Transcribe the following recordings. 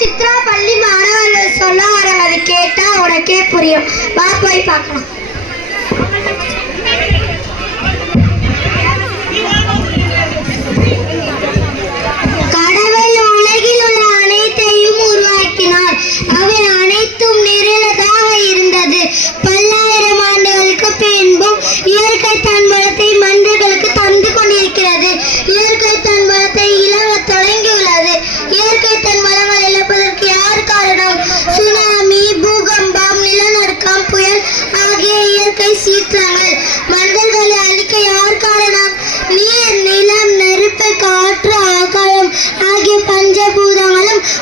சித்ரா பள்ளி மாணவர்கள் சொல்ல வராங்க அது கேட்டா உனக்கே புரியும். வா போய் பார்க்கலாம். கடவுள் உலகில் உள்ள அனைத்தையும் உருவாக்கினார். அவர் அனைத்தும் நிரலதாக இருந்தது. பல்லாயிரம் ஆண்டுகளுக்கு பின்பும் இயற்கை தன் பலத்தை மனிதர்களுக்கு தந்து கொண்டிருக்கிறது. இயற்கை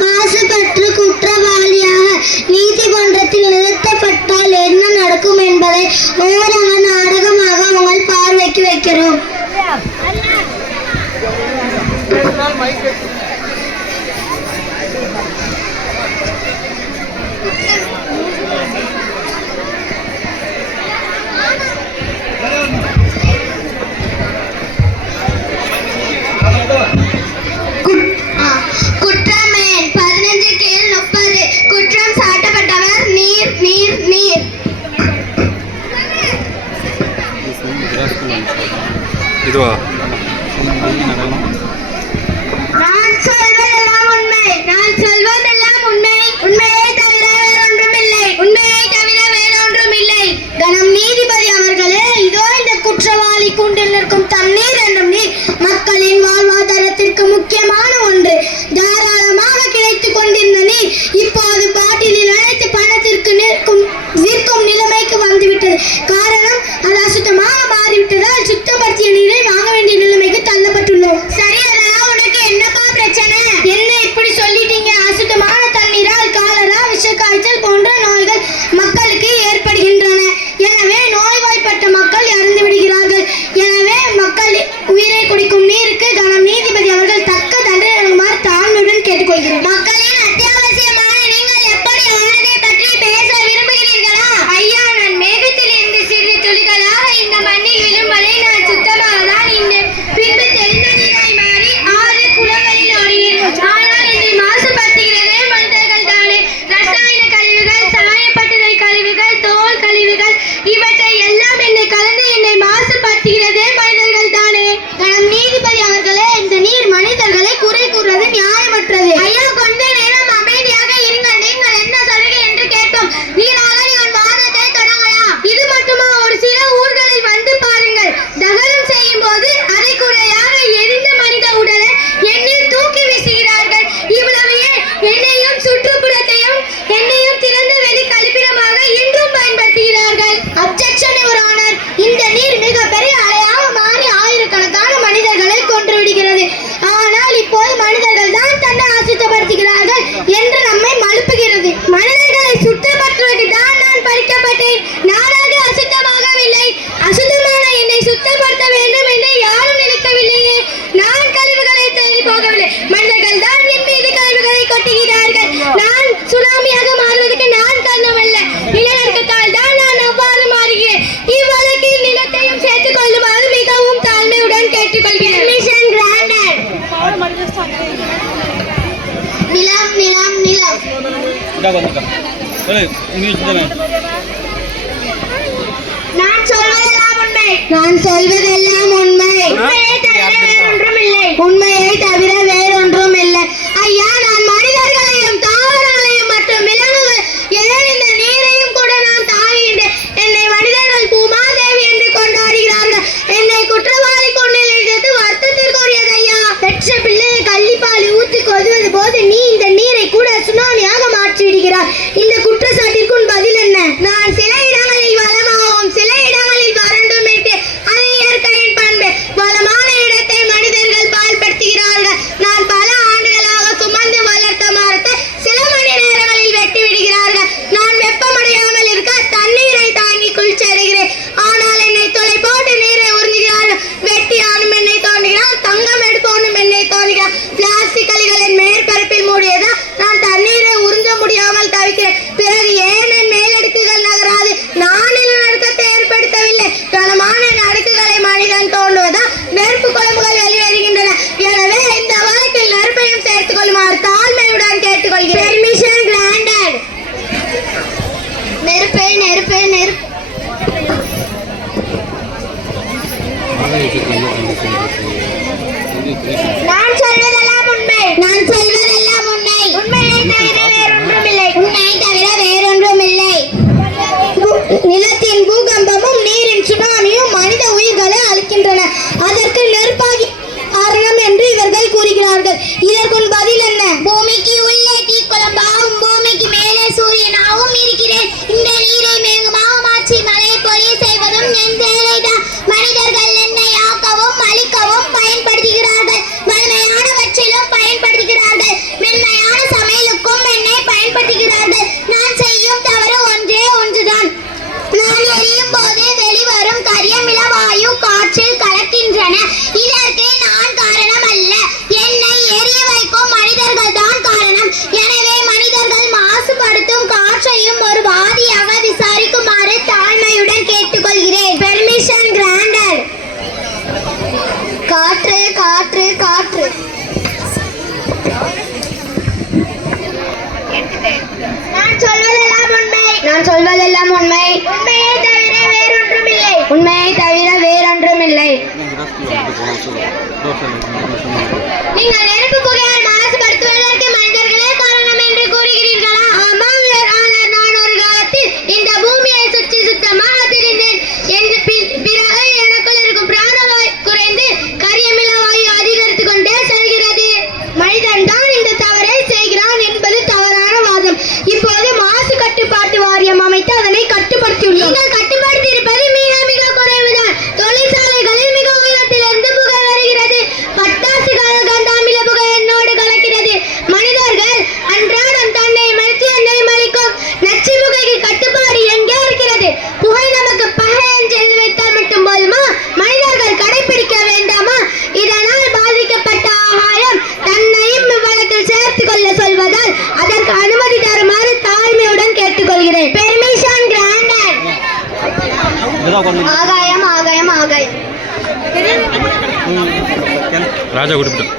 மாசுபற்று குற்றவாளியாக நீதிமன்றத்தில் நிறுத்தப்பட்டால் என்ன நடக்கும் என்பதை ஓரளவு நாடகமாக உங்கள் பார்வைக்கு வைக்கிறோம் இதுவா? நீதிபதி அவர்களே குற்றவாளி கூண்டில் நிற்கும் தண்ணீர் என்றும் மக்களின் வாழ்வாதாரத்திற்கு முக்கியமான ஒன்று. தாராளமாக கிடைத்து கொண்டிருந்த நீர் இப்போது பாட்டிலில் அனைத்து பணத்திற்கு நிற்கும் நிலைமைக்கு வந்துவிட்டது. காரணம் நான் சொல்வதெல்லாம் உண்மை. நான் சொல்வதெல்லாம் உண்மை. உண்மையை தவிர வேறொன்றும் இல்லை உண்மையை தவிர வேறொன்றும் இல்லை ஐயா நான் மனிதர்களையும் தாவரங்களையும் மற்றும் விலங்குகள் ஏன் இந்த நீரையும் கூட நான் தாங்குகின்றேன்? என்னை மனிதர்கள் பூமாதேவி என்று கொண்டாடுகிறார்கள் என்னை குற்றவாளி கொண்டு நினைத்தது வருத்தத்திற்குரியது ஐயா. பெற்ற பிள்ளையை கள்ளிப்பால் ஊற்றி கொதுவது போது நீ இந்த நீரை கூட சுனாமியாக மாற்றிவிடுகிறார் நான் சொல்வதெல்லாம் உண்மை. உண்மையை தவிர வேறொன்றுமில்லை. உண்மையை தவிர வேறொன்றுமில்லை. நீங்கள் நெருப்பு புகையால் ஆகாயம். ஆகாயம் ஆகாயம் ராஜா குறிப்பிட்டார்